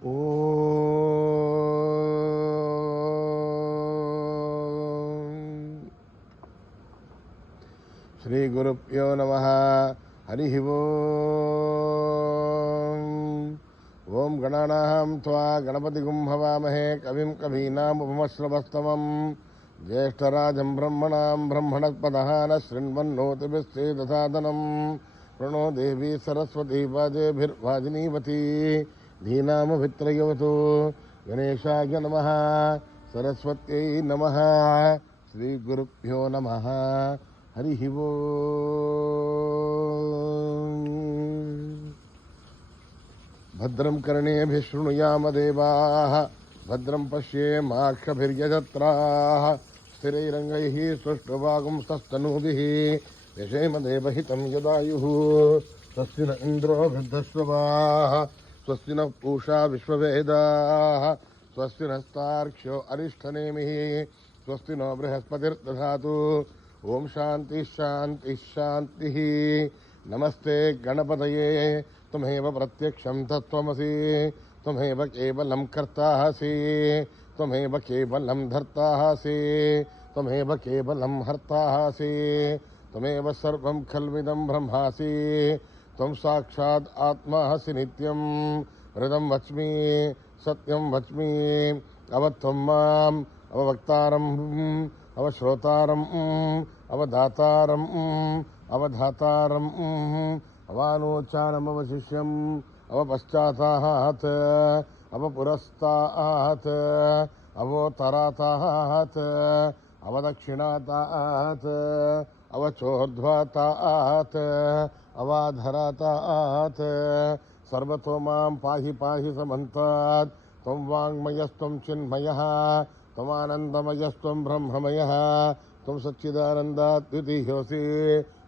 శ్రీ గురుభ్యో నమః. హరి ఓం. ఓం గణానాం త్వా గణపతిగుం హవామహే కవిం కవీనాముపమశ్రవస్తమం జ్యేష్ఠరాజం బ్రహ్మణాం బ్రహ్మణస్పదః శృణ్వన్నోతిభిశ్చేదసాదనం ప్రణో దేవీ సరస్వతీ వాజేభిర్వాజినీవతి ధీనామభిత్రయవతు. గణేశాయ నమః. సరస్వత్యై నమః. శ్రీ గురుభ్యో నమః. హరి ఓం. భద్రం కర్ణేభిః శృణుయామ దేవాః భద్రం పశ్యేమాక్షభిర్యజత్రాః స్థిరైరంగైః సుష్ఠువాగుంస్తనూభిః యశేమ దేవహితం యదాయుః. స్వస్తి న ఇంద్రో వృద్ధశ్రవాः స్వస్తి న పూషా విశ్వవేదాः స్వస్తి నస్తార్క్ష్యో అరిష్టనేమిః స్వస్తి నో బృహస్పతిర్దధాతు. ఓం శాంతి శాంతి శాంతి. నమస్తే గణపతయే త్వమేవ ప్రత్యక్షం తత్వమసి త్వమేవ కేవలం కర్తాసి త్వమేవ కేవలం ధర్తాసి త్వమేవ కేవలం హర్తాసి త్వమేవ సర్వం ఖల్విదం బ్రహ్మాసి త్వం సాక్షాత్ ఆత్మాసి నిత్యం. హృదం వచ్మి సత్యం వచ్మి అవత్వం మాం అవవక్తారం అవశ్రోతారం అవధాతారం అవధాతారం అవానోచానమవశిష్యం అవపశ్చాతాత్ అవపురస్తాత్ అవోత్తరాతాత్ అవదక్షిణాతాత్ అవచోర్ధ్వాతాత్ అవాధరాతాత్. సర్వతో మాం పాహి పాహి సమంతాత్. త్వం వాంగ్మయస్త్వం చిన్మయః త్వమానందమయస్త్వం బ్రహ్మమయః త్వం సచ్చిదానందాద్వితీయోసి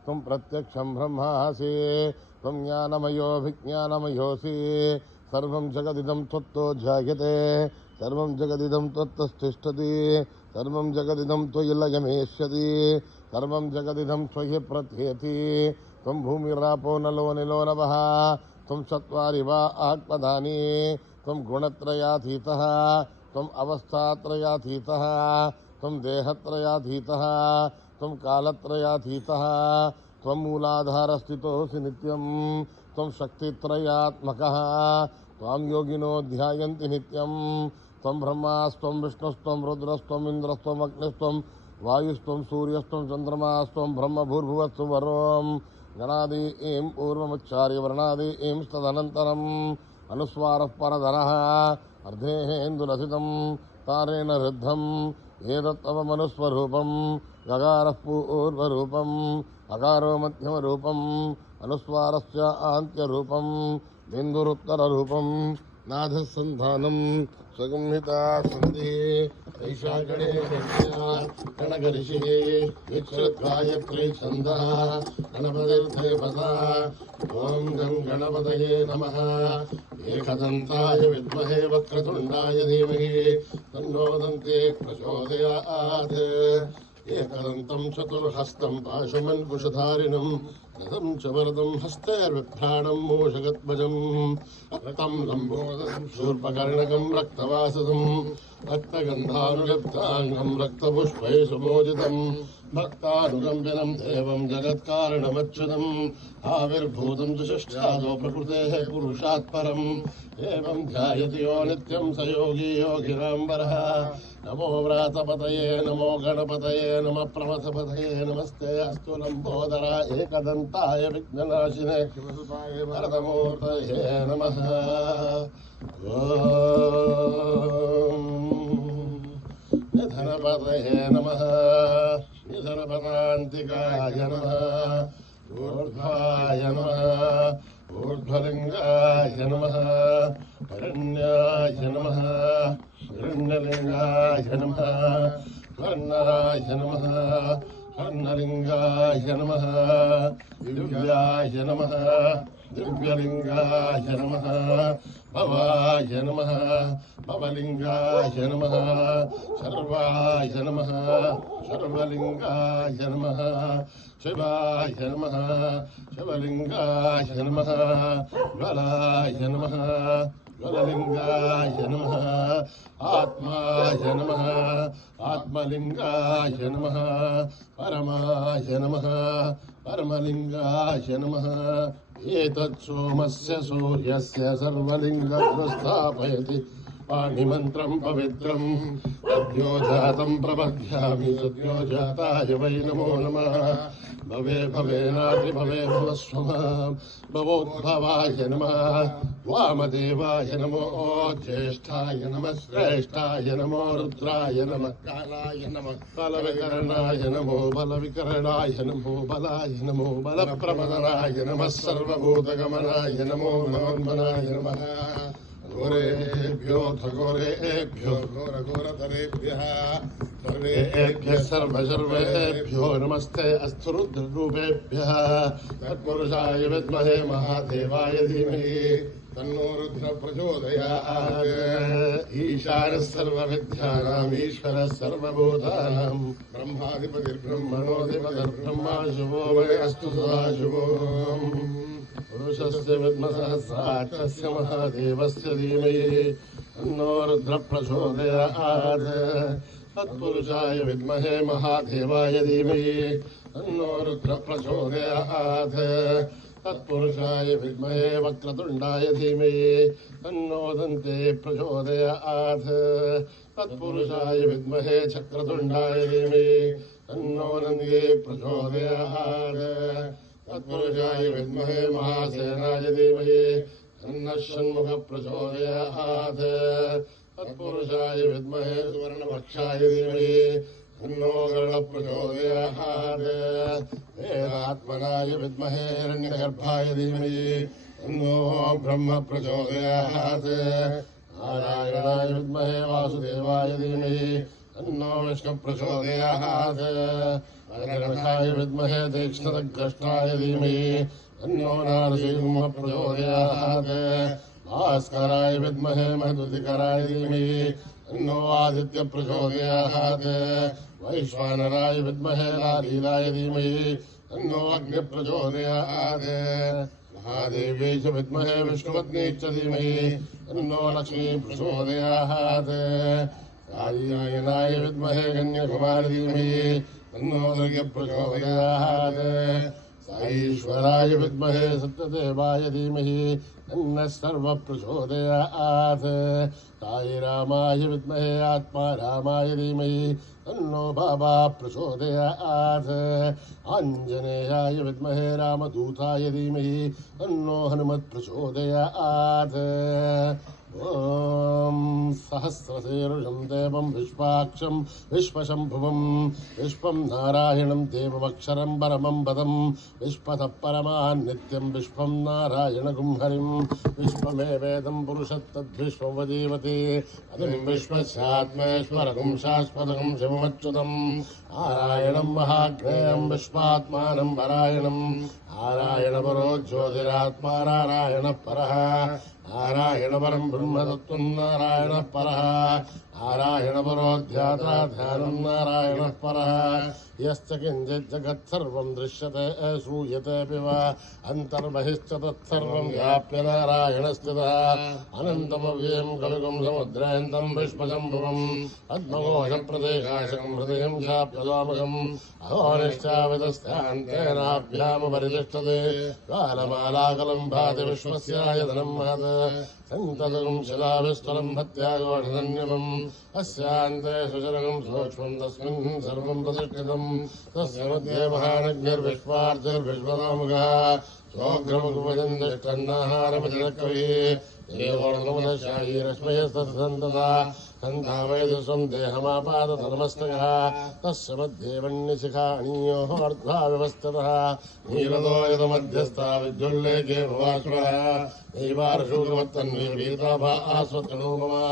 త్వం ప్రత్యక్షం బ్రహ్మాసి త్వం జ్ఞానమయోభిజ్ఞానమయోసి. సర్వం జగదిదం త్వత్తో జాయతే సర్వం జగదిదం త్వత్తస్థిష్టతి సర్వం జగదిదం త్వయి లయమేష్యతి సర్వం జగదిదం త్వయి ప్రథ్యతి. త్వం భూమిరాపో నలో నిలో నవః త్వం చత్వారి వా ఆత్మదాని త్వం గుణత్రయాతీతః త్వం అవస్థాత్రయాతీతః త్వం దేహత్రయాతీతః త్వం కాలత్రయాతీతః త్వం మూలాధారస్థితోసి నిత్యం త్వం శక్తిత్రయాత్మకః త్వాం యోగినో ధ్యాయంతి నిత్యం. త్వం బ్రహ్మాస్త్వం విష్ణుస్త్వం రుద్రస్త్వం ఇంద్రస్త్వం అగ్నిస్త్వం వాయుస్త్వం సూర్యస్త్వం చంద్రమాస్త్వం బ్రహ్మభూర్భువస్సు వరోం. గణాదీం పూర్వముచ్చార్య వర్ణాదీం తదనంతరం అనుస్వారః పరధరః అర్ధేందులసితం తారేణ రుద్ధం ఏదత్తవ మనుస్వరూపం. గగారః పూర్వరూపం అకారో మధ్యమరూపం అనుస్వారస్య ఆంత్యరూపం బిందురుత్తరరూపం. నాథः సంధానం స్వగంహితా సంధి ఐషా గణగరిషిః విశ్రుద్గాయత్రీ ఛందః గణపతిర్దేవతా. ఓం గం గణపతయే నమః. ఏకదంతాయ విద్మహే వక్రతుండాయ ధీమహి తన్నో దంతే ప్రచోదయాత్. ఏకదంతం చతుర్హస్తం పాశుమన్కుశధారిణం రథం చ వరదం హస్తైర్విభ్రాణం మూషగధ్వజం రక్తం లంబోదరం శూర్పకర్ణకం రక్తవాసదం రక్తగంధానులిప్తాంగం రక్తపుష్పై సుమోదితం భక్తానుగంబినం దేవం జగత్కారణమచ్యుతం ఆవిర్భూతం చ షష్ఠ్యాదో ప్రకృతేః పురుషాత్ పరం. ఏవం ధ్యాయతి యో నిత్యం స యోగి యోగిరాంబరః. నమో వ్రాతపతయే నమో గణపతయే నమ ప్రమథపతయే నమస్తే అస్తు లంబోదర ఏకదంతాయ విఘ్ననాశినే వరదమూర్తయే నమః. ఓం నిధనపతయే నమః నిధనపదాంతికాయ నమః ఊర్ధ్వాయ నమః ఊర్ధ్వలింగాయ నమః హిరణ్యాయ నమః హిరణ్యలింగాయ నమః కర్ణాయ నమః కర్ణలింగాయ నమః దివ్యాయ నమః దివ్యలింగాయ నమః భవాయ నమః భవలింగాయ నమః సర్వాయ నమః సర్వలింగాయ నమః శివాయ నమః శివలింగాయ నమః జ్వలాయ నమః ज्वललिङ्गाय नमः आत्माय नमः आत्मलिङ्गाय नमः परमाय नमः परमलिङ्गाय नमः एतत् सोमस्य सूर्यस्य सर्वलिङ्गप्रस्थापयति पाणिमन्त्रं पवित्रं सद्यो जातं प्रपद्यामि सद्यो जाताय वै नमो नमः भवे भवेनाति भवे भवस्वः भवोद्भवाय नमः वामदेवाय नमो ज्येष्ठाय नमः श्रेष्ठाय नमो रुद्राय नमः कालाय नमः बलविकरणाय नमो बलविकरणाय नमो बलाय नमो बलप्रमदनाय नमः सर्वभूतगमनाय नमो नमोन्मनाय नमः घोरेभ्यो घोरेभ्यो घोरघोरतरेभ्यः सर्वेभ्यः सर्वसर्वेभ्यो नमस्ते अस्तु रुद्ररूपेभ्यः तत्पुरुषाय विद्महे महादेवाय धीमहि तन्नो रुद्र प्रचोदयात् ईशानः सर्वविद्यानाम् ईश्वरः सर्वभूतानां ब्रह्माधिपतिर्ब्रह्मणोऽधिपतिर्ब्रह्मा शुभो वै अस्तु सदा शुभो पुरुषस्य विद्मसहस्राक्षस्य महादेवस्य धीमहि तन्नो रुद्र प्रचोदयात् तत्पुरुषाय विद्महे महादेवाय धीमहि तन्नो रुद्र प्रचोदयात् तत्पुरुषाय विद्महे वक्रतुण्डाय धीमहि तन्नो दन्ते प्रचोदयात् तत्पुरुषाय विद्महे चक्रतुण्डाय धीमहि तन्नो दन्ते प्रचोदयात् तत्पुरुषाय विद्महे महासेनाय धीमहि तन्नः षण्मुखः प्रचोदयात् तत्पुरुषाय विद्महे सुवर्णपक्षाय धीमहि तन्नो गरुडः प्रचोदयात् वेदात्मनाय विद्महे हिरण्यगर्भाय धीमहि तन्नो ब्रह्म प्रचोदयात् नारायणाय विद्महे वासुदेवाय धीमहि तन्नो विष्णुः प्रचोदयात् अग्निरथाय विद्महे तीक्ष्णदग्रष्टाय धीमहि तन्नो नारसिंहः प्रचोदयात् भास्कराय विद्महे महदुदिकराय धीमहि तन्नो आदित्य प्रचोदयात् वैश्वानराय विद्महे नारीलाय धीमहि तन्नो अग्नि प्रचोदयात् महादेव्यै च विद्महे विष्णुपत्न्यै च धीमहि तन्नो लक्ष्मी प्रचोदयात् कात्यायनाय विद्महे कन्याकुमारी धीमहि तन्नो दुर्गे प्रचोदयात् साईश्वराय विद्महे सत्यदेवाय धीमहि तन्नः सर्वः प्रचोदयात् साईरामाय विद्महे आत्मारामाय धीमहि तन्नो बाबा प्रचोदयात् आञ्जनेयाय विद्महे रामदूताय धीमहि तन्नो हनुमत् प्रचोदयात् ॐ सहस्रशीर्षं देवं विश्वाक्षं विश्वशम्भुवं विश्वं नारायणं देवमक्षरं परमं पदं विश्वतः परमान् नित्यं विश्वं नारायणगुं हरिं विश्वमेवेदं पुरुषत्तद्विश्वमजीवति अदं विश्वस्यात्मेश्वरगुं शाश्वतगुं शिवमच्युतं नारायणं महाज्ञेयं विश्वात्मानं परायणं नारायणपरो ज्योतिरात्मा नारायणः परः नारायण परं ब्रह्मतत्त्वं नारायणः परः नारायण परो ध्याता ध्यानं नारायणः परः यश्च किञ्चित् जगत्सर्वं दृश्यते श्रूयतेऽपि वा अन्तर्बहिश्च तत्सर्वं व्याप्य नारायणस्थितः अनन्तमव्ययं कलिगुं समुद्रान्तं विश्वशम्भुवम् पद्मघोषप्रदेशाशकं हृदयं चाप्यलोमकम् अहोनिश्चावितस्यान्तेनाभ्यामुपरितिष्ठते कालमालाकलं भाति विश्वस्यायतनं महत् सन्ततं शिलाविस्तरं भत्याघोषधन्यवम् अस्यान्ते सुचरकं सूक्ष्मं तस्मिन् सर्वं प्रतिष्ठितं तस्य मध्ये महानज्ञर्विश्वार्चिर्विश्वनामुखः सोऽग्रमुपजन्तिष्ठन्नाहारमजनकविः देवोर्नमदशायी रश्मयस्तत्सन्तता सन्धावैदुषं देहमापादधर्मस्तकः तस्य मध्ये वह्निशिखाणीयोः अर्ध्वा व्यवस्थितः नीरदो यदमध्यस्था विद्युल्लेखे भवासुरः नैवार्षूकमत्तन्वीपीताभा आस्वतनूपमा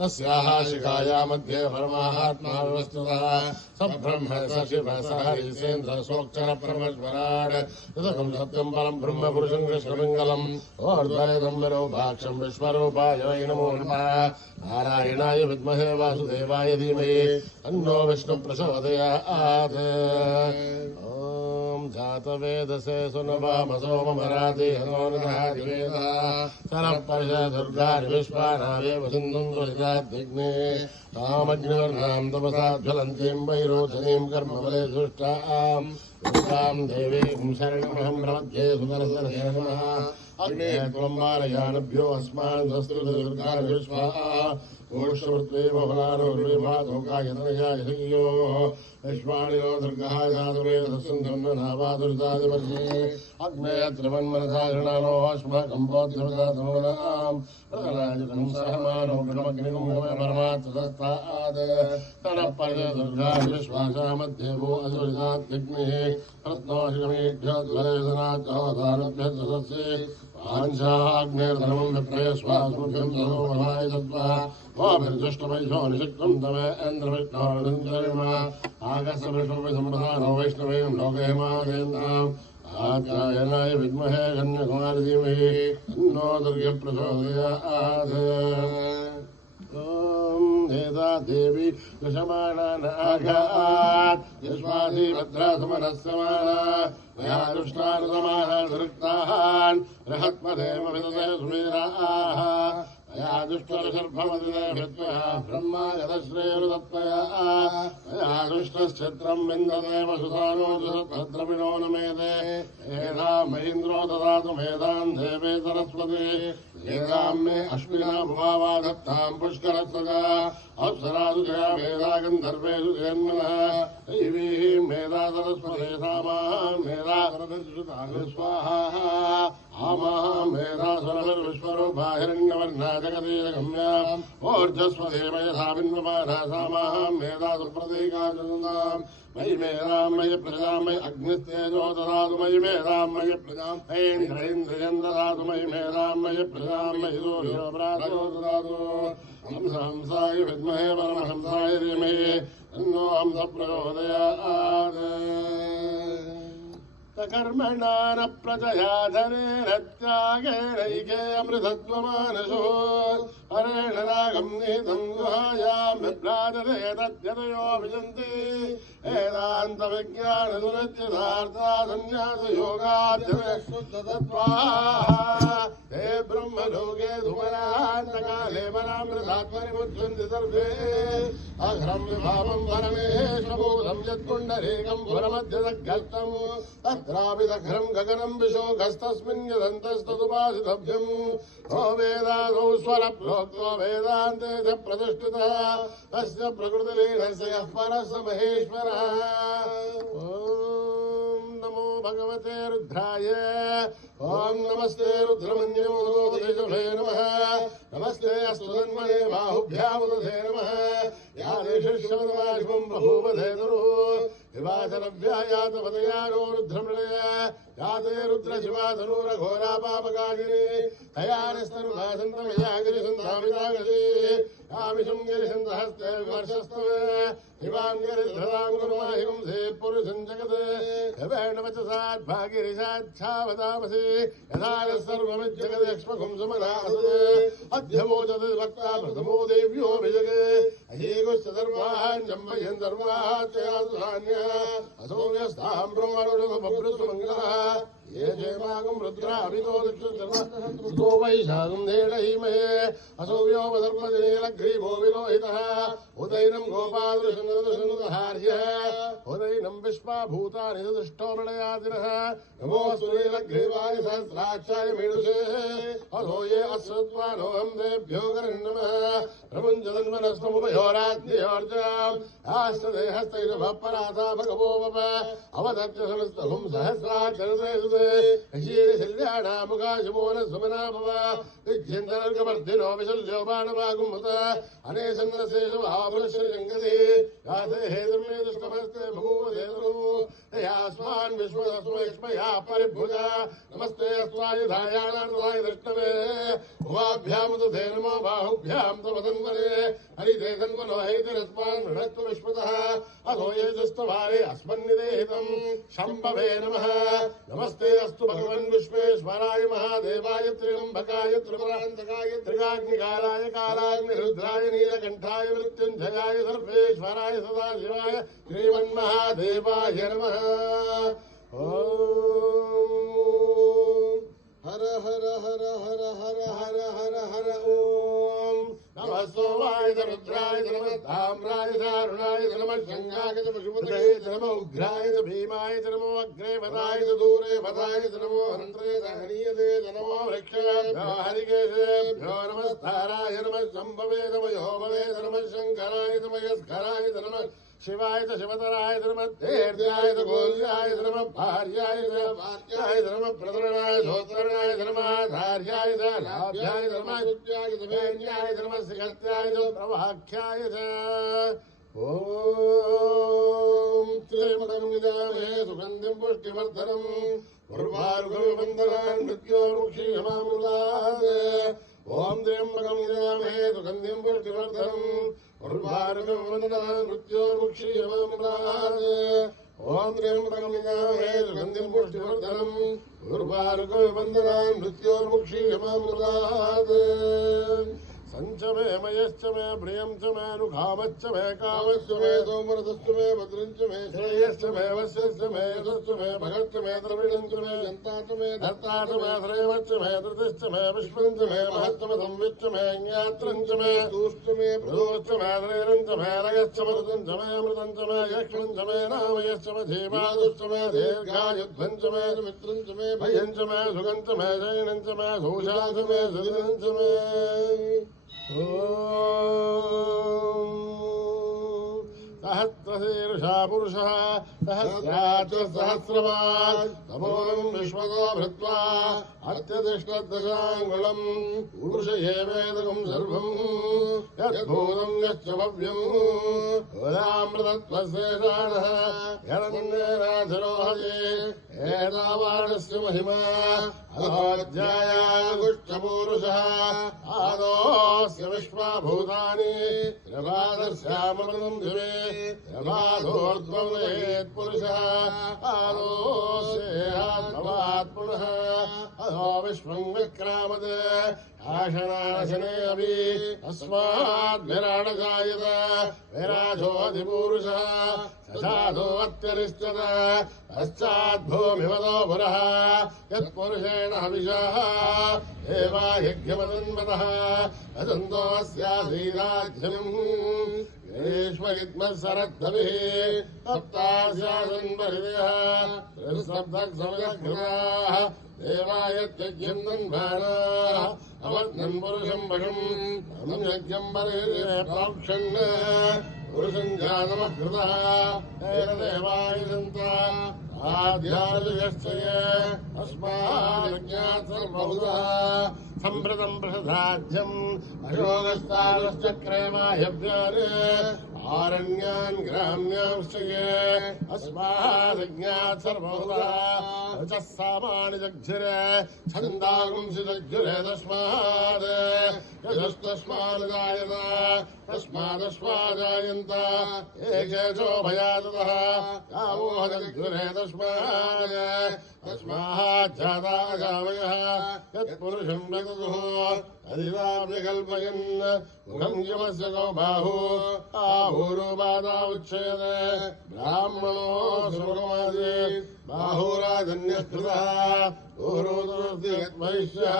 तस्याः शिखाया मध्ये परमात्मा व्यवस्थितः स ब्रह्म स शिव स हरिसेन्द्र सोऽक्षर परमेश्वराट् तदकं सत्यं परं ब्रह्म पुरुषं कृष्णमङ्गलम् ओर्ध्वरेदं विरूपाक्षं विश्वरूपाय वै नमो नमः नारायणाय विद्महे वासुदेवाय धीमहि तन्नो विष्णु प्रचोदयात् ॐ जातवेदसे सुनवाम सोममराति हनोनुदहादिवेदः सरपश दुर्गार्विश्वानावेव सिन्धुं दुरिताद्विग्ने तामग्निवर्णां तपसा ज्वलन्तीं वैरोचनीं कर्मफले दुष्टां दुर्गां देवीं शरणमहं प्रपद्ये सुदर्शने नमः अग्ने त्वं बालयानभ्यो अस्मान् शस्त्रुदुर्गार्विश्वाः ओषवृत्वे बहुलारोर्विभातोकायतनयाययोः विश्वाणिनो दुर्गः जातवेदसुन्दन्ननावादुर्जातिवर्षे अग्ने त्रिवन्मनसा गृणानो अश्मकम्पोद्रवदातनोनां प्रकलायकं सहमानो गृणमग्निगं परमात्तदस्ताद् तनपर्य दुर्गार्विश्वासा मध्ये वो असुरिताद्विग्निः रत्नोऽशिकमेभ्यो द्वरेशनाच्चहोदानभ्यः सदस्ये आञ्छाग्नेर्धर्मं विप्रयस्वास्मभ्यं सरोवराय दत्त्वा ओभिर्जुष्टवैशो निषिक्तं तव इन्द्रविष्णोर्निन्दरिमा आगस्तविष्णुविसम्प्रदानो वैष्णवें लोकहेमादेन्द्राम् आचार्याय विद्महे कन्याकुमारी धीमहि तन्नो दुर्गे प्रचोदयात् ॐ देवी दशमानानाघात् यस्मासि भद्रासमनस्यमाना मया दुष्टानुसमाः दुरुक्तान् बृहत्पदेव विदते सुवीराः मया दुष्टर्षर्भवतिदेभ्यः ब्रह्मा यदश्रेरुदत्तया मया दुष्टश्चित्रं विन्दते वसुधानो भद्रविणो न मेदे मेधा महीन्द्रो ददातु मेधां देवे सरस्वती मेधां मे अश्विना भुवावा दत्तां पुष्करत्सदा अप्सरासु जया मेधा गन्धर्वेषु जन्मनः दैवीः मेधा सरस्वती सामाः मेधा स्वाहा आमाः मेधा सुरभिर्विश्वरूपा हिरण्यवर्णा जगदीशगम्या ऊर्जस्वदेव यथा बिन्वमाना सामाः मेधा सुप्रतीकाचन्दाम् मयि मेधां मयि प्रजां मयि अग्निस्तेजो ददातु मयि मेधां मयि प्रजां ऐन्द्रियं ददातु मयि मेधां मयि प्रजां मयि सूर्यो प्रातो ददातु हंसाय विद्महे परमहंसाय धीमहि तन्नो हंसः प्रचोदयात् कर्मणा न प्रजया धनेन त्यागेनैके अमृतत्वमानसो हरेण रागं निहितं गुहायां विभ्राजते तद्यतयो विशन्ति वेदान्तविज्ञानदुरच्युतार्था सन्न्यासयोगाद्यशुद्धतत्त्वाः ते ब्रह्मलोके धुमरान्तकाले परामृतात्मनिमुच्यन्ति सर्वे अघ्रं विभावं परमेशभूतं यत्पुण्डरीकं पुरमध्यदग्धम् तत्रापि दघ्रं गगनं विशोकस्तस्मिन् यदन्तस्तदुपासितव्यम् ओ वेदादौ स्वरप्रोक्तो वेदान्ते च प्रतिष्ठितः तस्य प्रकृतिलीनस्य यः परः स महेश्वरः ॐ नमो भगवते रुद्राय ॐ नमस्ते रुद्रमन्योदे नमः नमस्ते अस्तु तन्मने बाहुभ्यामुदधे नमः या देशश्रवणवाशिवं बभूवधे तरुः विवाचनव्यायातपदयानो रुद्रमृळय याते रुद्रशिवाधनुरघोरा पापकागिनी तयानिस्तनुभासन्तमया गिरिसन्धामितागति यामिषं गिरिसन्धहस्ते विमर्शस्तवे हिमां गिरिधराङ्गुरुमाहिं धे पुरुषं जगत् यवेणवचसाद्भागिरिशाच्छावदामसि यथा यः सर्वमिज्जगद्यक्ष्मखुं सुमनासत् अध्यमोचति वक्ता प्रथमो देव्योऽभिजगे अहीगुश्च सर्वान् जम्बयन् सर्वाच्चयासुधान्यः असो व्यस्तां ब्रह्मणुबभृत्सुमङ्गलः ये जयमागं रुद्रा अभितो दिक्षुतो वैशाखं धेडहीमहे असो व्योमधर्मजनीलग्रीवो विलोहितः उदैनं गोपादृशनुदहार्यः उदैनं विश्वाभूतानि दृष्टो प्रलयादिनः नमो सुनीलग्रीवाय सहस्राक्षाय मीडुषे असो ये अश्रुत्वानोऽहं देभ्यो करन्नमः प्रमुञ्चदन्वनस्तमुपयोराज्ञयोर्जाम् आस्तदेहस्तैरभपराधा भगवो वप अवदत्य समस्तहुं सहस्राचरते सुते शीर्षल्याणामुखाशुमो न सुमना भव विद्यन्तर्गवर्धिनो विशल्यो बाणवागुमुत अनेशन्नशेषु भावपुरश्रीजङ्गति याते हेतुर्मे दुष्टमस्ते भगवदेतु तयास्मान् विश्वस्मैक्ष्मया परिभुजा नमस्ते अस्वाय धायानाय दृष्टवे उभाभ्यामुदधे नमो बाहुभ्यां तवदन्वने हरिते तन्वनो हैतिरस्मान् मृणत्व विश्वतः अथो ये दुस्तभारे अस्मन्निदेहितं शम्भवे नमः नमस्ते अस्तु भगवन् विश्वेश्वराय महादेवाय त्र्यम्बकाय त्रिपुरान्तकाय त्रिकाग्निकालाय कालाग्निरुद्राय नीलकण्ठाय मृत्युञ्जयाय सर्वेश्वराय सदाशिवाय श्रीमन्महादेवाय नमः हर हर हर हर हर हर हर हर ओम नमः सोमाय रुद्राय नमः धाम्राय दारुणाय नमः शंगाय पशुपतये नमः उग्राय भीमाय नमो अग्रे वदाय दूरे वदाय नमो हन्त्रे हनीयते नमो वृक्षेभ्यो हरिकेशेभ्यो नमस्ताराय नमः शम्भवे नमः योभवे नमः शंकराय नमः यस्कराय नमः शिवाय च शिवतराय नमः देव्याय च गोल्याय नमः भार्याय च भार्याय नमः प्रतरणाय धोतरणाय नमः धार्याय च लाभ्याय नमः विद्याय च वेद्याय नमः सिगत्याय च प्रवाख्याय च ओम त्र्यंबकं यजामहे सुगन्धिं पुष्टिवर्धनम् उर्वारुकविबन्धनान् मृत्योर्मुक्षीयमामृतात् ओम त्र्यंबकं यजामहे सुगन्धिं पुष्टिवर्धनम् उर्वारुकविबन्धनान् मृत्योर्मुक्षीयमामृतात् ओम त्र्यंबकं यजामहे सुगन्धिं पुष्टिवर्धनम् उर्वारुकविबन्धनान् मृत्योर्मुक्षीयमामृतात् संच मे मयश्च मे प्रियं च मे अनुकामश्च मे कामश्च मे सोमरसश्च मे भद्रञ्च मे श्रेयश्च मे वश्यश्च मे यशश्च मे भगश्च मे द्रविणञ्च मे जन्ता च मे धर्ता च मे श्रेयश्च मे धृतिश्च मे विश्वञ्च मे महश्च मे संविच्च मे ज्ञात्रञ्च मे दूश्च मे प्रदोश्च मे श्रेयञ्च मे रगश्च मरुतञ्च मे अमृतञ्च मे यक्ष्मञ्च मे नामयश्च मे धीमादुश्च मे दीर्घायुध्वञ्च मे मित्रञ्च मे भयञ्च मे सुगञ्च मे शयनञ्च मे घोषाच मे सुदिनञ्च मे सहस्रशीर्षा पुरुषः सहस्राच सहस्रवान् तमों विश्वतो भृत्वा अत्यतिष्ठदशाङ्गुलम् पुरुष एवेदकं सर्वं यद्भूतं यश्च भव्यं वदामृतत्वशेषाणः यरन्नेनाधिरोहये एतावानस्य महिमा अध्यायागुष्ठपूरुषः आदोऽस्य विश्वाभूतानि प्रभादस्यामृतं दिवे प्रभादोर्ध्वमेत् पुरुषः आदोऽस्येहात्मवात् पुनः अधो विश्वं विक्रामत् आशनाशने अपि अस्माद्विराडजायत विराजोऽधिपूरुषः ससाधोऽत्यरिष्यत पश्चाद्भूमिवतो पुरः यत्पुरुषेण हविषः देवा यज्ञमदन्वतः वदन्तोऽस्यासीराज्यम् येष्वगिद्मत्सरद्धभिः सप्तास्यासन् परिदयः सप्तसमयकृताः देवायत्यज्ञम् दन्वानाः अवध्नम् पुरुषम् वशम् अहम् यज्ञम् परिदये प्रोक्षन् पुरुषम् जातमः कृतः तेन देवाय सन्ता आध्यात्मिकश्च ये अस्माज्ञात् सर्वभूतः सम्प्रतं प्रसदाध्यम् अशोकस्तारश्चक्रे माह्यव्यान् आरण्यान् ग्राम्यांश्च ये अस्माज्ञात् सर्वभूतः च सामानि जग्झिरे छन्दागुंसि जग्झिरे तस्मात् यजस्तस्मात् जायत तस्मादस्माजायन्त एकेशो भयाततः गावो जग्झिरे तस्मात् तस्माज्जाता गावयः यत्पुरुषं विदुः अधिदाभिकल्पयन् मुखं यमस्य गो बाहु आहूरुपादा उच्यते ब्राह्मणो सुमुखमादि बाहुराजन्यकृतः ऊरुदुर्दिगद्वैश्यः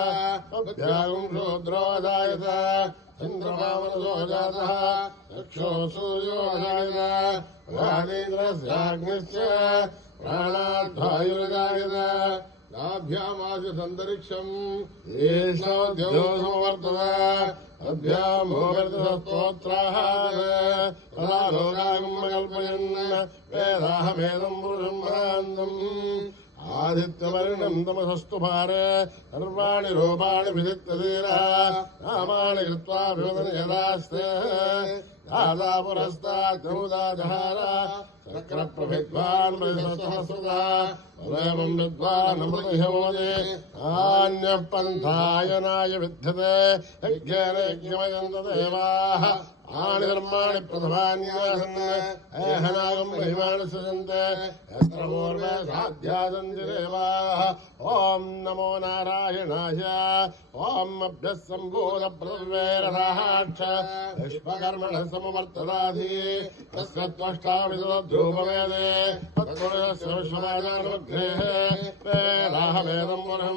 अभ्यागं शूद्रो जायत चन्द्रमामनसो जातः चक्षो सूर्यो जायत प्राणेन्द्रस्याग्निश्च प्राणाद्वायुर्जायत नाभ्यामाशदन्तरिक्षम् येषोद्योगसमवर्तत अभ्याम् भोगर्तस्तोत्राः तदा लोकागम् कल्पयन् वेदाहमेदम् पुरुषम् महान्तम् आदित्यवर्णम् तमसस्तु भार सर्वाणि रूपाणि विदित्यधीरः नामानि कृत्वा विवदन् यदास्ते दादा पुरस्ताद् जहार चक्रप्रभिद्वान् सहस्रता वैवं विद्वान् अमृतहिमोदे नान्यः पन्थायनाय विद्यते यज्ञेन यज्ञमयन्त देवाः आनि धर्माणि प्रथमान्यासन् एहनागं महिमानि सृजन्ते यस्त्रपूर्वे साध्यासन्ति देवाः ॐ नमो नारायणाय ॐ अभ्यः सम्भूतप्रतवेरसाक्ष विश्वकर्मणः समवर्तदाधि तस्य त्वष्टाविदध्रूपमेदे तत्पुरुषस्य विश्वराजानः वेदाहमेदं पुनः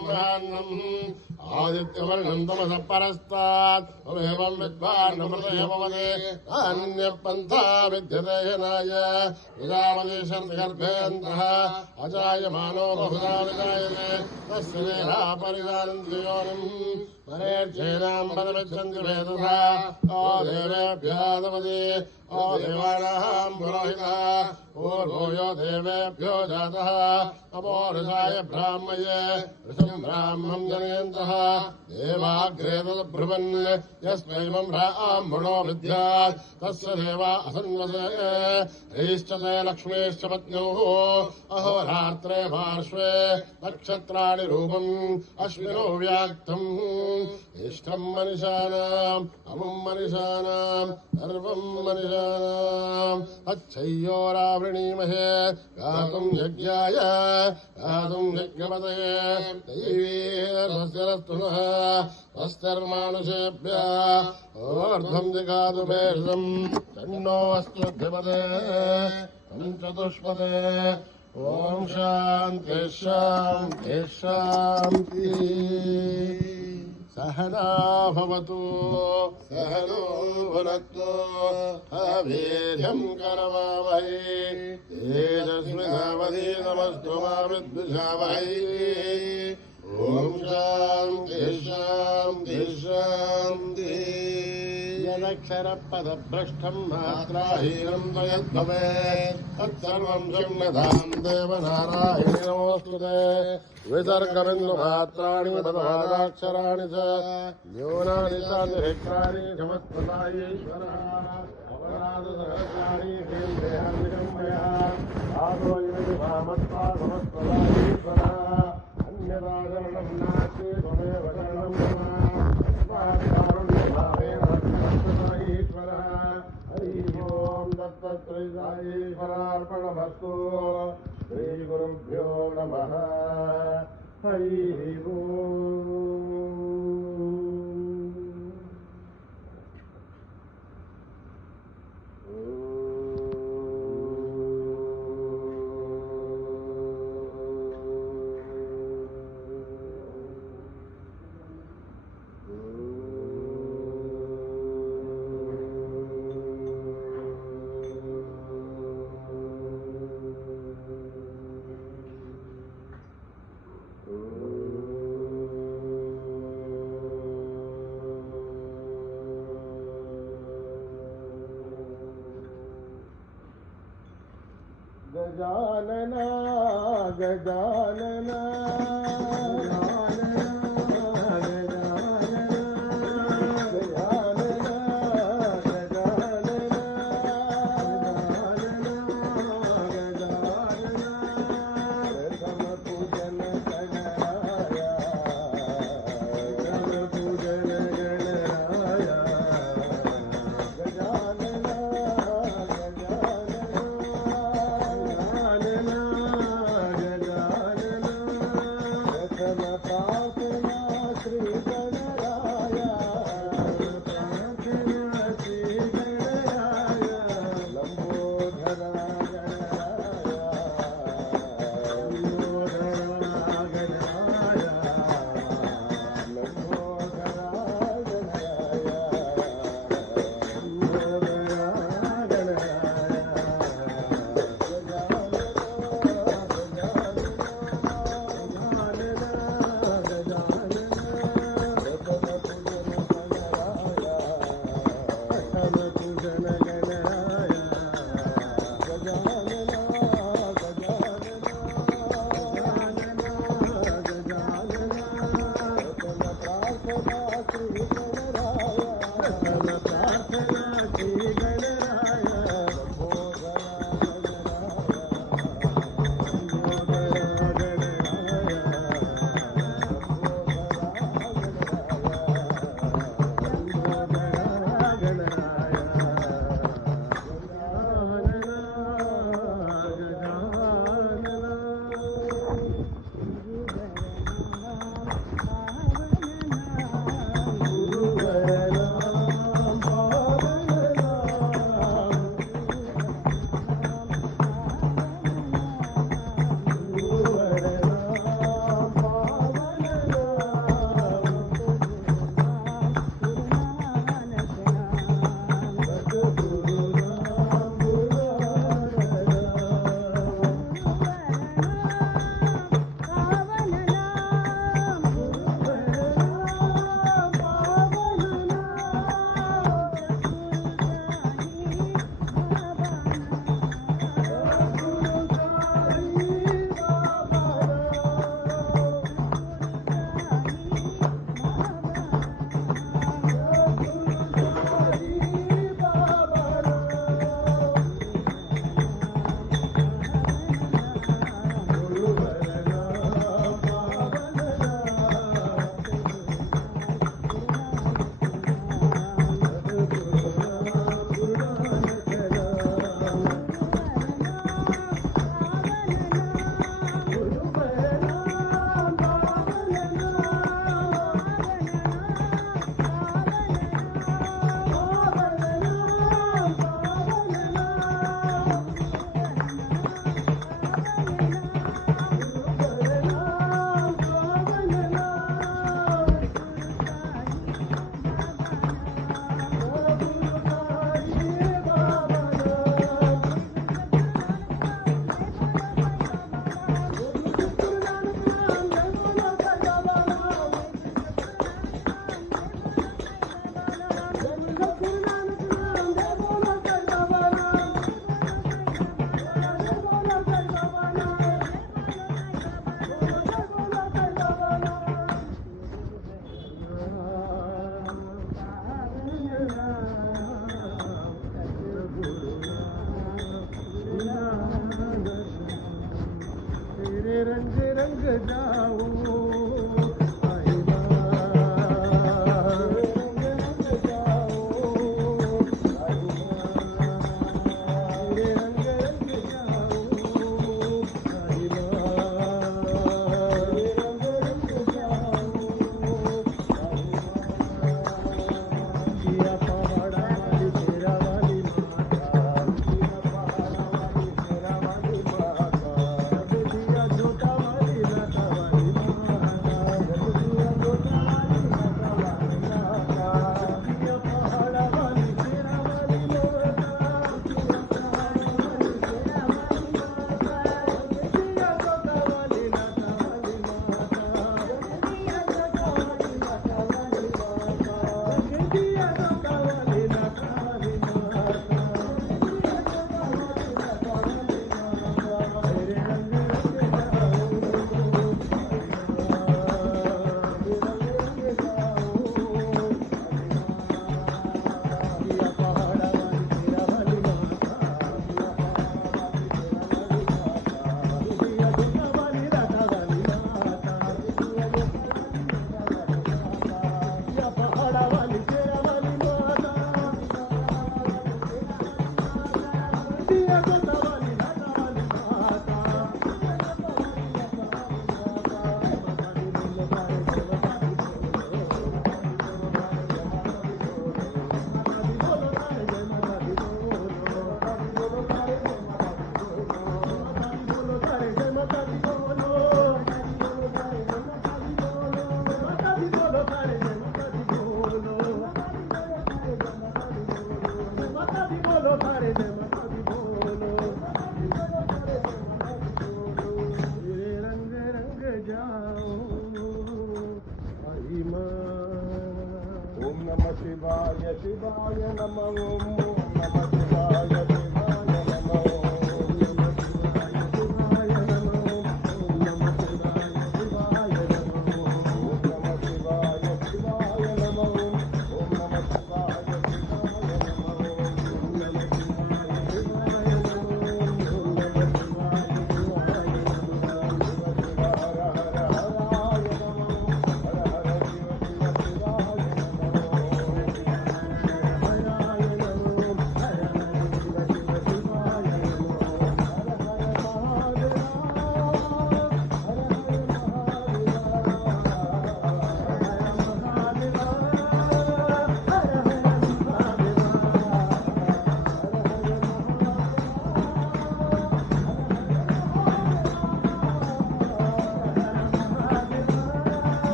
आदित्यवर्णं तमसः परस्तात् तमेवं विद्वान्नमृतयमवदे अन्यपन्था विद्यते यनाय प्रजापति शर्तगर्भेऽन्तः अजायमानो बहुधा विजायते तस्य देहा परिजानन्ति परेर्चेनां पदमिच्छन्ति वेदसा ओ देवेभ्यादपदे ओ देवानां पुरोहितः पूर्वो यो देवेभ्यो जातः अपोरुषाय ब्राह्मये ऋषं ब्राह्मं जनयन्तः देवाग्रे तद्ब्रुवन् यस्मैवं ब्राह्मणो विद्यात् तस्य देवा असन्वते ह्रीश्चते लक्ष्मीश्च पत्न्योः अहोरात्रे पार्श्वे नक्षत्राणि रूपम् अश्विनो व्याक्तम् इष्टं मनिषाणाम् अमुं मनिषाणाम् सर्वं मनिषाणाम् अच्छय्योरावृणीमहे गातुं यज्ञाय गातुं यज्ञपतये दैवीरस्तु नः स्वस्तिर्मानुषेभ्यः ऊर्ध्वं जिगातु भेषजं तन्नो अस्तुभ्यपदे चतुष्पदे ॐ शान्ति शान्ति शान्ति सहना भवतु सहनो भुनक्तु अवीर्यं करवावहै तेजस्विनावधीतमस्तु मा विद्विषावहै ॐ शान्ति शान्ति शान्तिः यदक्षरपदभ्रष्टं मात्राहीनं त्वयद्भवेत् तत्सर्वं क्षम्यतां देवनारायणि नमोऽस्तुते विसर्गबिन्दुमात्राणि तद्वादाक्षराणि च न्यूनानि चातिरिक्तानि क्षमस्वता ईश्वरः अपराधसहस्राणि केन्द्रेऽहर्निकं मया आदो इति भामत्वा समस्वता ईश्वरः अन्यथा शरणं नास्ति त्वमेव शरणं मम कारुण्यभावेन समस्वता ईश्वरः हरिः ओं दत्तत्रयीश्वरार्पणमस्तु श्रीगुरुभ्यो नमः हरिः ओम् गजानना गजानना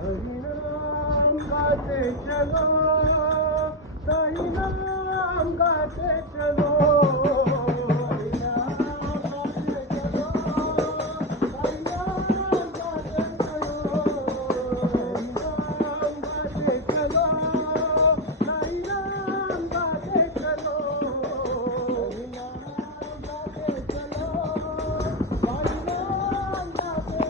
हरिनाम गाते चलो, साई नाम गाते चलो, हरिनाम गाते चलो, साई नाम गाते चलो, हरिनाम गाते चलो, साई नाम गाते चलो, हरिनाम गाते चलो, साई नाम गाते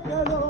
चलो,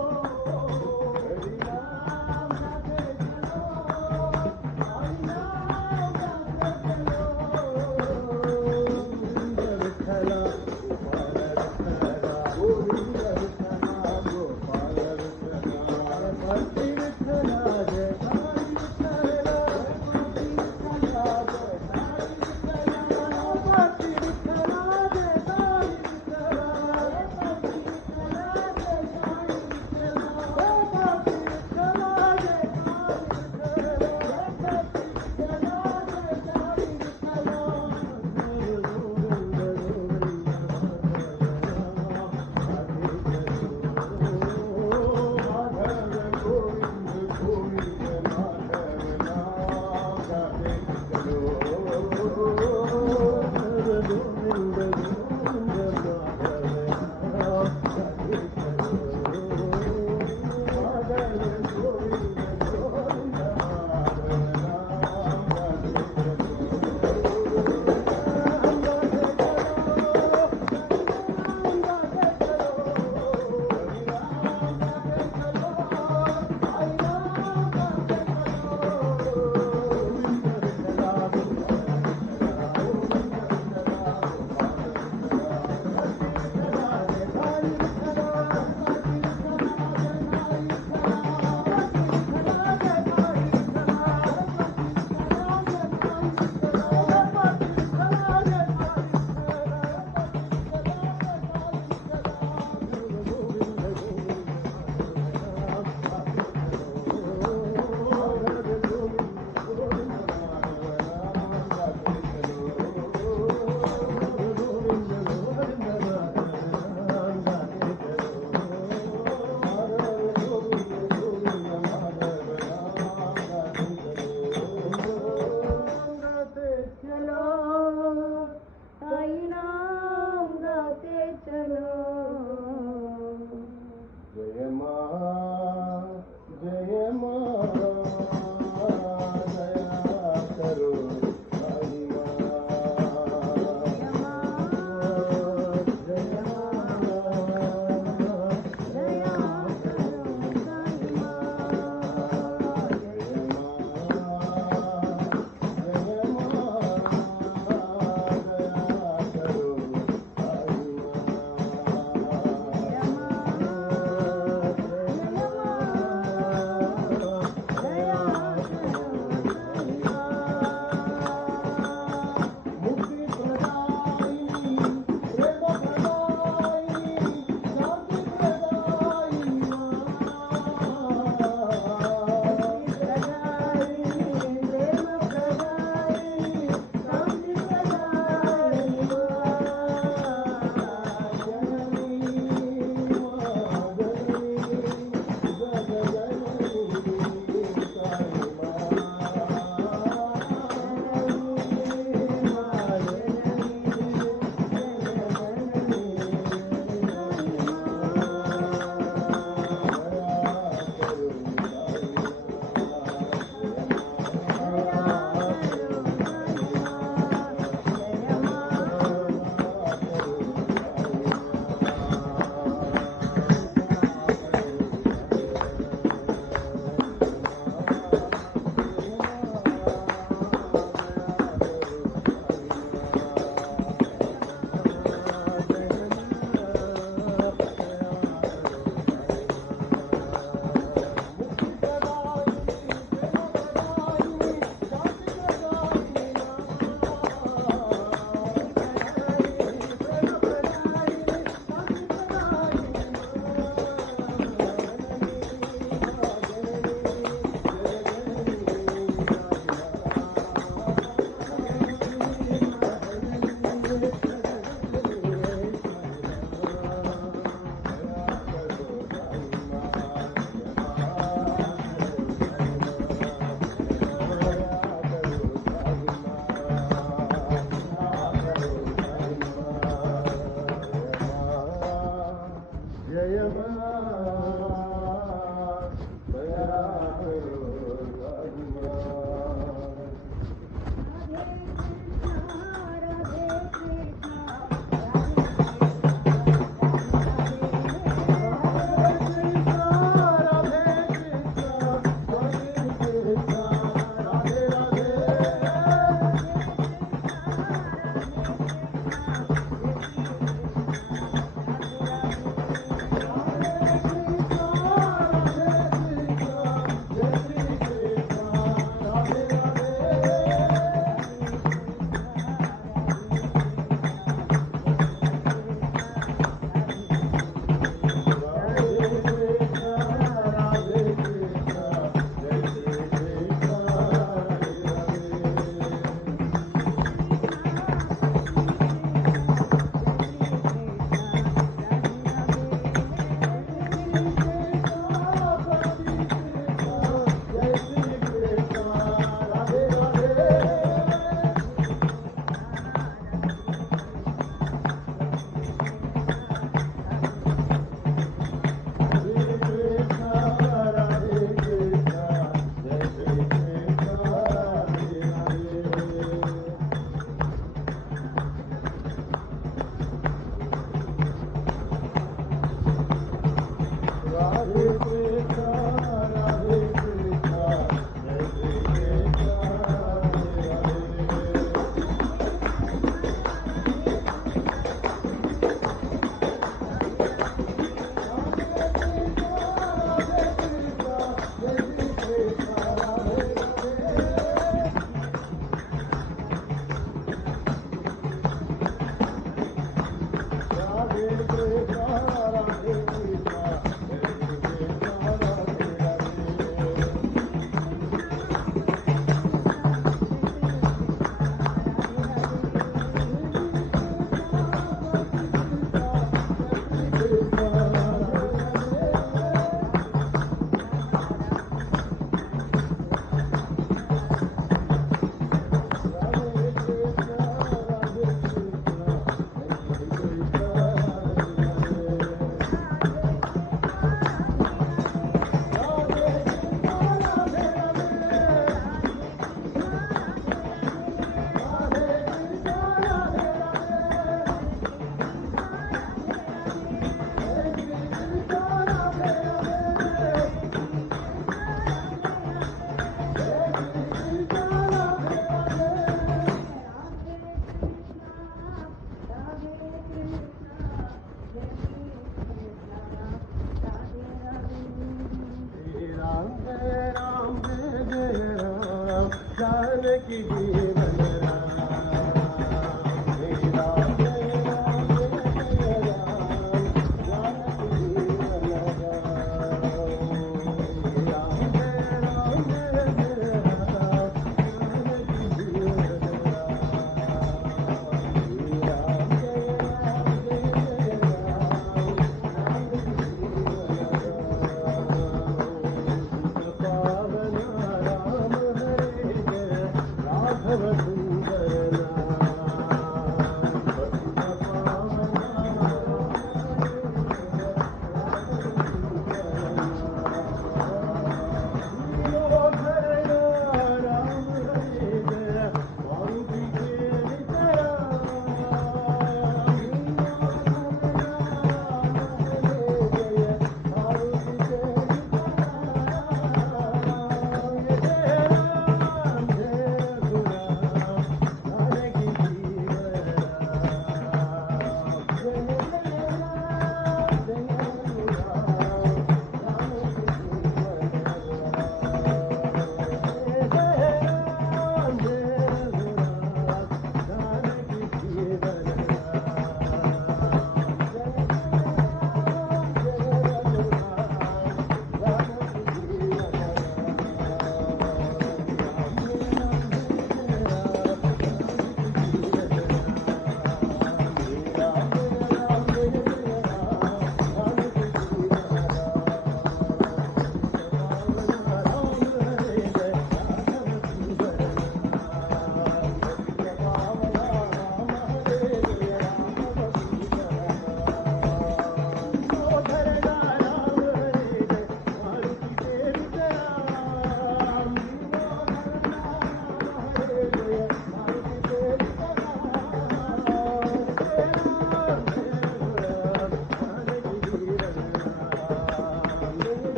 जानकी जीवन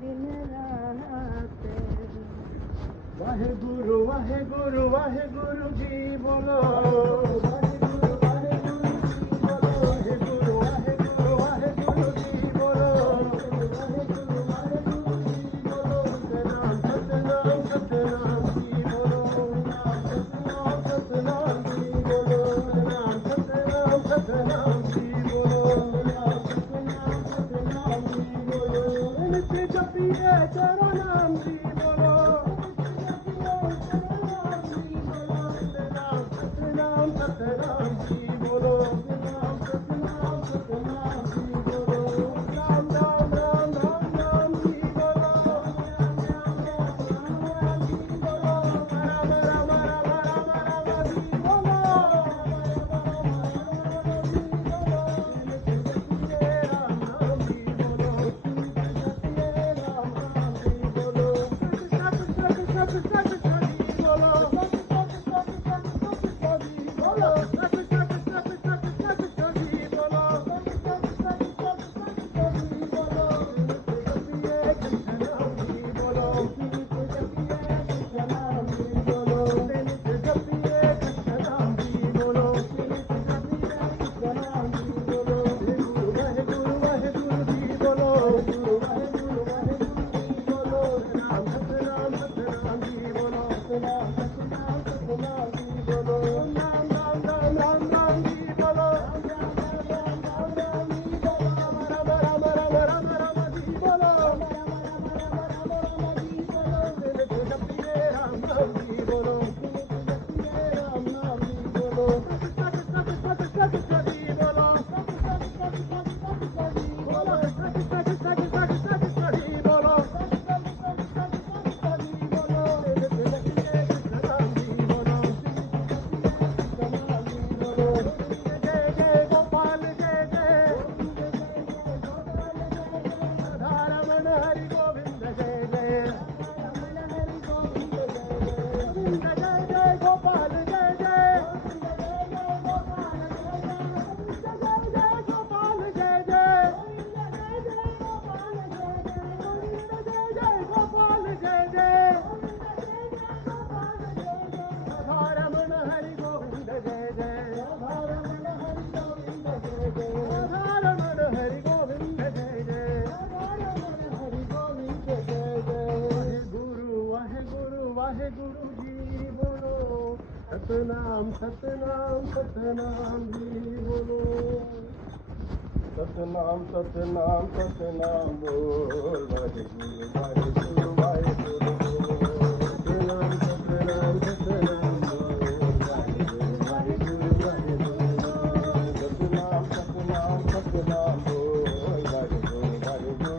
दिन रात वाहेगुरु वाहेगुरु वाहेगुरु जी बोलो वाहेगुरु वाहेगुरु जी बोलो वाहेगुरु वाहेगुरु वाहेगुरु जी बोलो वाहेगुरु वाहेगुरु जी बोलो सतनाम सतनाम सतनाम जी बोलो सतनाम सतनाम जी बोलो सतनाम सतनाम जी बोलो सतनाम सतनाम जी बोलो नित्य जपिए करो नाम जी बोलो सतनाम सतनाम जी बोलो सतनाम सतनाम सतनाम जी बोलो राम राम राम राम राम जी बोलो राम राम राम राम जी बोलो राम राम राम राम राम जी बोलो राम राम जी बोलो राम राम जी बोलो सत सत सत सत सत जी बोलो वाहेगुरु जी बोलो सतनाम सतनाम सतनाम जी बोलो सतनाम सतनाम सतनाम बोल वाहेगुरु वाहेगुरु वाहेगुरु सतनाम सतनाम सतनाम बोल वाहेगुरु वाहेगुरु वाहेगुरु सतनाम सतनाम सतनाम बोल वाहेगुरु वाहेगुरु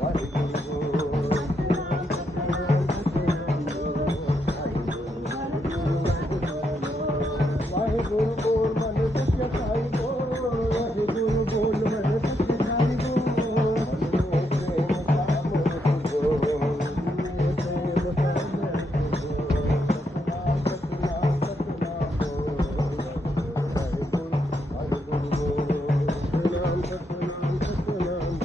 वाहेगुरु वाहेगुरु बोल मन सत्य साई बोल वाहेगुरु बोल मन सत्य साई बोल प्रेम काम बोल प्रेम काम सतनाम सतनाम सतनाम बोल वाहेगुरु वाहेगुरु बोल सतनाम सतनाम सतनाम बोल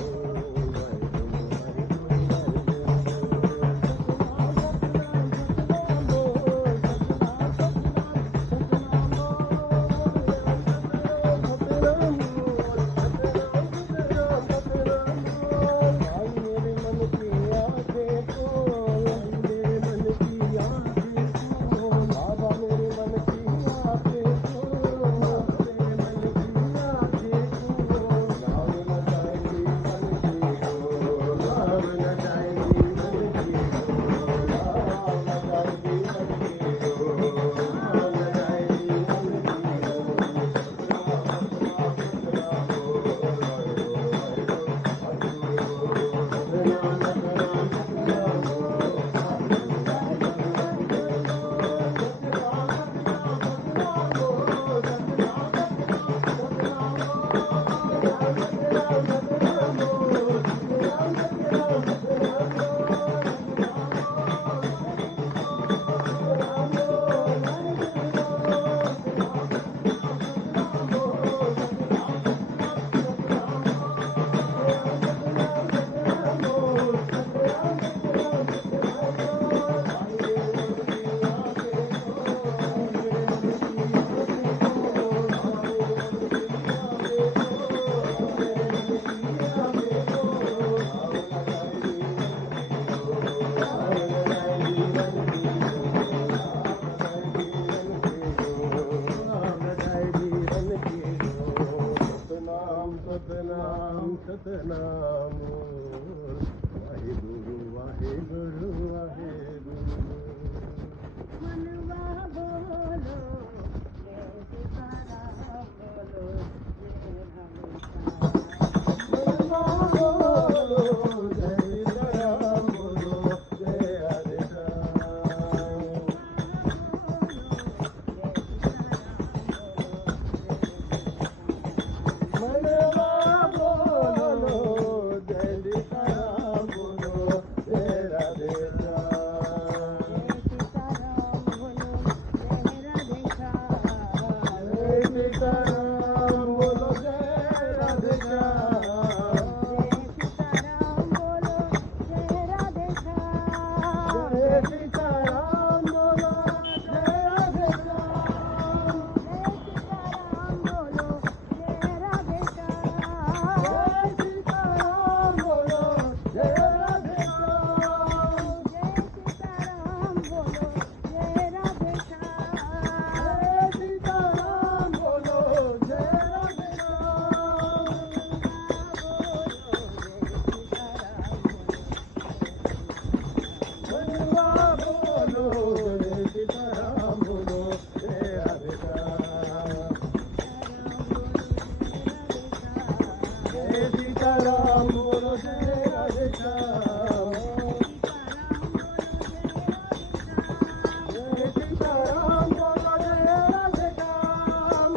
ਰਾਮ ਵਾਹਿਗੁਰੂ ਵਾਹਿਗੁਰੂ ਵਾਹਿਗੁਰੂ ਮਨਵਾ ਬੋਲੋ ਜੈ ਸੀਤਾਰਾਮ ਬੋਲੋ ਜੈ ਰਾਮ ਮਨਵਾ ਬੋਲੋ ਜੈ ਰਾਮ ਬੋਲੋ ਜੈ ਹਰਿ ਰਾਮ ਮਨਵਾ ਬੋਲੋ ਜੈ ਰਾਮ ਬੋਲੋ ਜੈ ਰਾਧੇ ਰਾਮ ਸੀਤਾਰਾਮ ਬੋਲੋ ਜੈ ਰਾਧੇ ਜੈ ਸੀਤਾਰਾਮ ਬੋਲੋ ਜੈ ਰਾਧੇ ਰਾਮ ਸੀਤਾਰਾਮ ਬੋਲੋ ਜੈ ਰਾਧੇ ਜੈ ਸੀਤਾਰਾਮ ਬੋਲੋ ਜੈ ਰਾਧੇ ਰਾਮ ਸੀਤਾਰਾਮ ਬੋਲੋ ਜੈ ਰਾਧੇ ਜੈ ਸੀਤਾਰਾਮ ਬੋਲੋ ਜੈ ਰਾਧੇ ਰਾਮ ਜੈ ਸੀਤਾਰਾਮ ਬੋਲੋ ਜੈ ਰਾਧੇ ਜੈ ਸੀਤਾਰਾਮ ਬੋਲੋ ਜੈ ਰਾਧੇ ਮਨਵਾ ਬੋਲੋ ਜੈ ਸੀਤਾਰਾਮ ਬੋਲੋ ਜੈ ਰਾਧੇ ਰਾਮ ਜੈ ਸੀਤਾਰਾਮ ਬੋਲੋ ਜੈ ਰਾਧੇ ਰਾਮ ਜੈ ਸੀਤਾਰਾਮ ਬੋਲੋ ਜੈ ਰਾਧੇ ਰਾਮ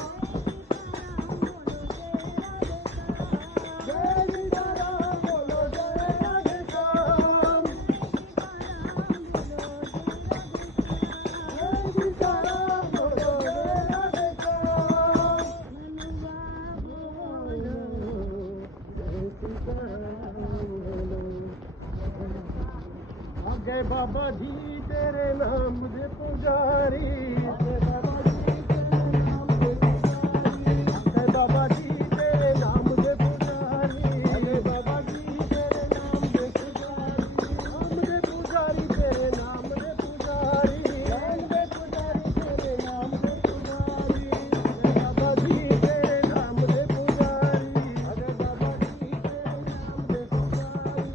ਜੈ ਸੀਤਾਰਾਮ ਬੋਲੋ ਜੈ ਰਾਧੇ ਰਾਮ ਜੈ ਸੀਤਾਰਾਮ ਬੋਲੋ ਜੈ ਰਾਧੇ ਰਾਮ ਅੱਗੇ ਬਾਬਾ ਜੀ ਤੇਰੇ ਨਾਮ ਦੇ ਪੁਜਾਰੀ ਅੱਗੇ ਬਾਬਾ ਜੀ ਤੇਰੇ ਨਾਮ ਦੇ ਪੁਜਾਰੀ ਅੱਗੇ ਬਾਬਾ ਜੀ ਤੇਰੇ ਨਾਮ ਦੇ ਪੁਜਾਰੀ ਤੇਰੇ ਨਾਮ ਦੇ ਪੁਜਾਰੀ ਤੇਰੇ ਨਾਮ ਦੇ ਪੁਜਾਰੀ ਅੱਗੇ ਬਾਬਾ ਜੀ ਤੇਰੇ ਨਾਮ ਦੇ ਪੁਜਾਰੀ ਅੱਗੇ ਬਾਬਾ ਜੀ ਤੇਰੇ ਨਾਮ ਦੇ ਪੁਜਾਰੀ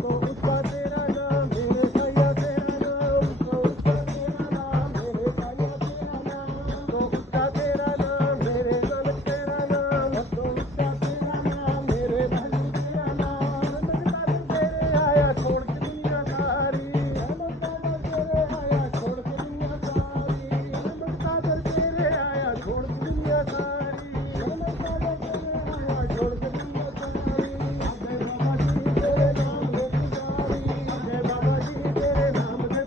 ਕੋ ਉਸਕਾ ਤੇਰਾ ਨਾਮ ਮੇਰੇ ਸਈਆ ਤੇਰਾ ਨਾਮ ਕੋ ਉਸਕਾ ਤੇਰਾ ਨਾਮ ਮੇਰੇ ਸਈਆ ਤੇਰਾ ਨਾਮ ਕੋ ਉਸਕਾ ਤੇਰਾ ਨਾਮ ਮੇਰੇ ਨਾਨਕ ਤੇਰਾ ਨਾਮ ਕੋ ਉਸਕਾ ਤੇਰਾ ਨਾਮ ਮੇਰੇ ਭਾਈ ਤੇਰਾ ਨਾਮ ਨਮਸਕਾਰ ਤੇਰੇ ਆਇਆ ਛੋੜ ਕੇ ਦੁਨੀਆ ਸਾਰੀ ਨਮਸਕਾਰ ਤੇਰੇ ਆਇਆ ਛੋੜ ਕੇ ਦੁਨੀਆ ਸਾਰੀ ਨਮਸਕਾਰ ਤੇਰੇ ਆਇਆ ਛੋੜ ਕੇ ਦੁਨੀਆ ਸਾਰੀ ਨਮਸਕਾਰ ਤੇਰੇ ਆਇਆ ਛੋੜ ਕੇ ਦੁਨੀਆ ਸਾਰੀ ਅੱਗੇ ਬਾਬਾ ਜੀ ਤੇਰੇ ਨਾਮ ਦੇ ਪੁਜਾਰੀ ਅੱਗੇ ਬਾਬਾ ਜੀ ਤੇਰੇ ਨਾਮ ਦੇ ਪੁਜਾਰੀ ਨਾਮ ਦੇ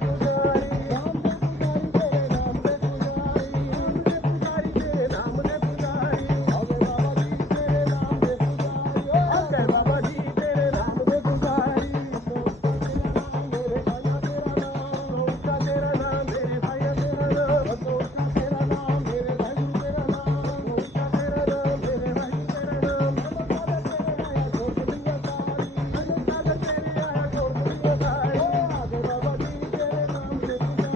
ਪੁਜਾਰੀ ਤੇਰੇ ਨਾਮ ਦੇ ਪੁਜਾਰੀ ਤੇਰੇ ਨਾਮ ਦੇ ਪੁਜਾਰੀ ਅੱਗੇ ਬਾਬਾ ਜੀ ਤੇਰੇ ਨਾਮ ਦੇ ਪੁਜਾਰੀ ਅੱਗੇ ਬਾਬਾ ਜੀ ਤੇਰੇ ਨਾਮ ਦੇ ਪੁਜਾਰੀ ਮੇਰੇ ਭਾਈਆ ਤੇਰਾ ਨਾਮ ਉਸਕਾ ਤੇਰਾ ਨਾਮ ਮੇਰੇ ਭਾਈਆ ਤੇਰਾ ਨਾਮ ਉਸਕਾ ਤੇਰਾ ਨਾਮ ਮੇਰੇ ਭਾਈ ਤੇਰਾ ਨਾਮ ਉਸਕਾ ਤੇਰਾ ਨਾਮ ਮੇਰੇ ਭਾਈ ਤੇਰਾ ਨਾਮ ਨਮਸਕਾਰ ਤੇਰੇ ਆਇਆ ਛੋੜ ਕੇ ਦੁਨੀਆ ਸਾਰੀ ਨਮਸਕਾਰ ਤੇਰੇ ਆਇਆ ਛੋੜ ਕੇ ਦੁਨੀਆ ਸਾਰੀ ਆਗੇ ਬਾਬਾ ਜੀ ਤੇਰੇ ਨਾਮ ਦੇ ਪੁਜਾਰੀ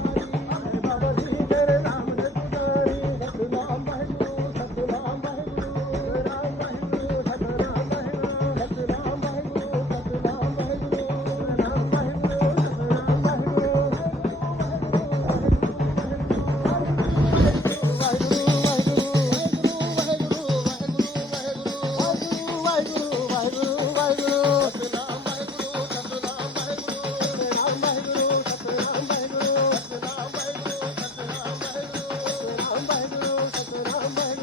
ਆਗੇ ਬਾਬਾ ਜੀ ਤੇਰੇ ਨਾਮ ਦੇ ਪੁਜਾਰੀ ਸਤਨਾਮ ਵਾਹਿਗੁਰੂ ਸਤਨਾਮ ਵਾਹਿਗੁਰੂ ਰਾਮ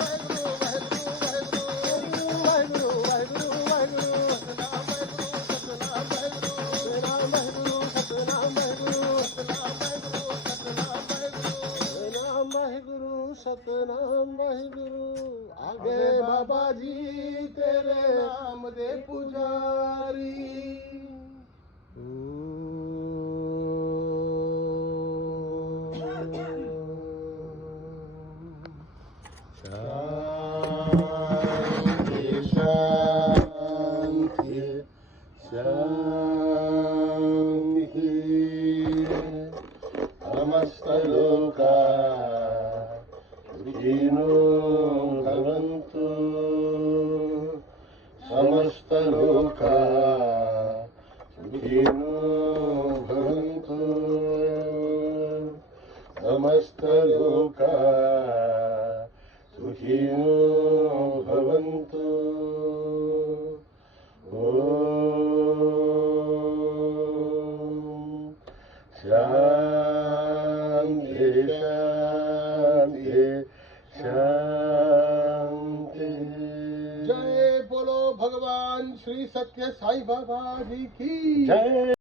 ਵਾਹਿਗੁਰੂ ਸਤਨਾਮ ਵਾਹਿਗੁਰੂ ਸਤਨਾਮ ਵਾਹਿਗੁਰੂ ਸਤਨਾਮ ਵਾਹਿਗੁਰੂ ਰਾਮ ਵਾਹਿਗੁਰੂ ਸਤਨਾਮ ਸਤਨਾਮ ਵਾਹਿਗੁਰੂ ਆਗੇ ਬਾਬਾ ਜੀ ਤੇਰੇ ਨਾਮ ਦੇ ਪੁਜਾਰੀ शांति शांति शांति समस्तलोका सुखिनो भवन्तु समस्तलोका लोका सुखिनो भवन्तु समस्त लोका सुखिनो भवन्तु शांति शांति शांति। जय बोलो भगवान श्री सत्य साई बाबा जी की जय।